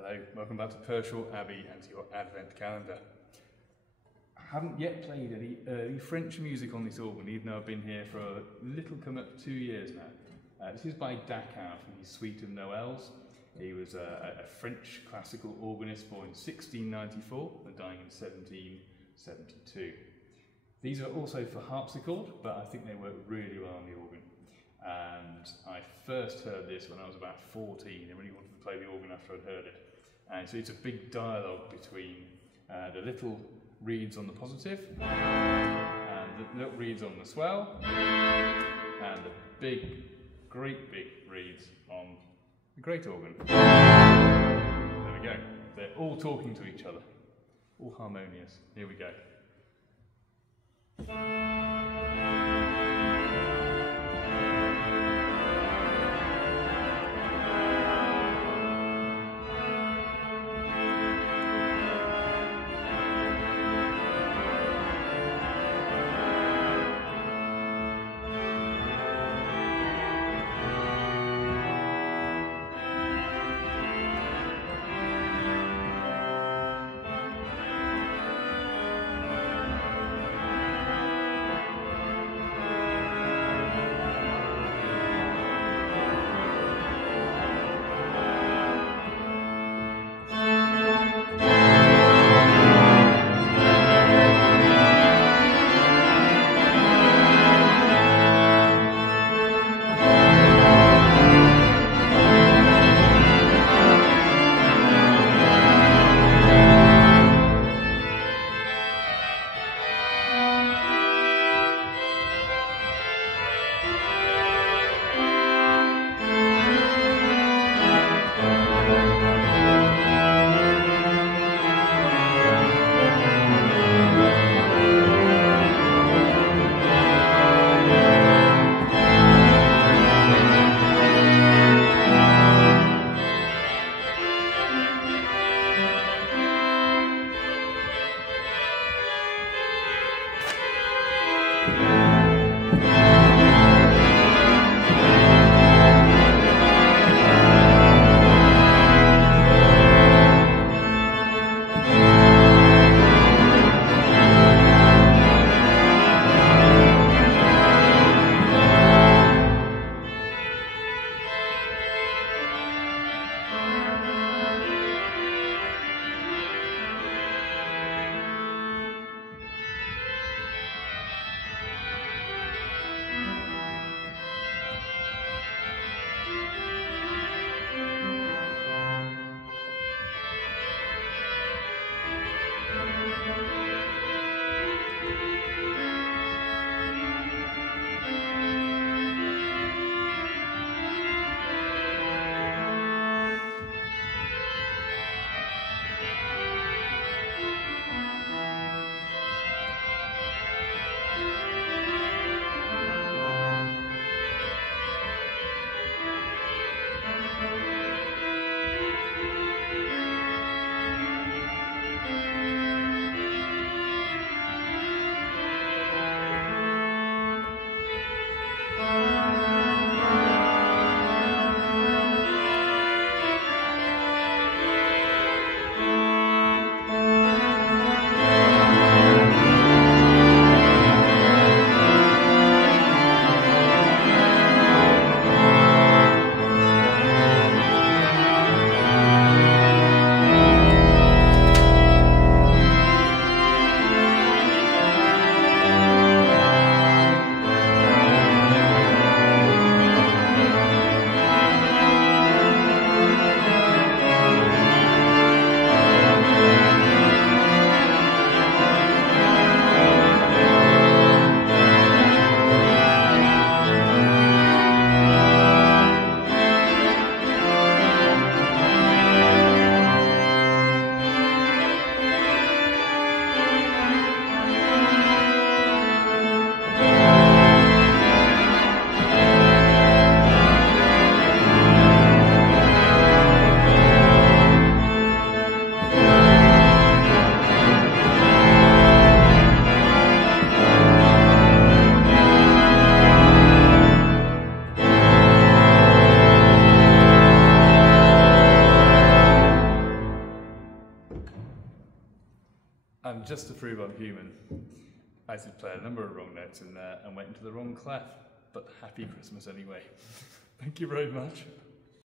Hello, welcome back to Pershore Abbey and to your Advent calendar. I haven't yet played any early French music on this organ, even though I've been here for a little come up to 2 years now. This is by Dacar from his Suite of Noëls. He was a French classical organist born in 1694 and dying in 1772. These are also for harpsichord, but I think they work really well on the organ. And I first heard this when I was about 14 and really wanted to play the organ after I'd heard it. And so it's a big dialogue between the little reeds on the positive and the little reeds on the swell and the big, great big reeds on the great organ. There we go. They're all talking to each other, all harmonious. Here we go. And just to prove I'm human, I did play a number of wrong notes in there and went into the wrong clef. But happy Christmas anyway. Thank you very much.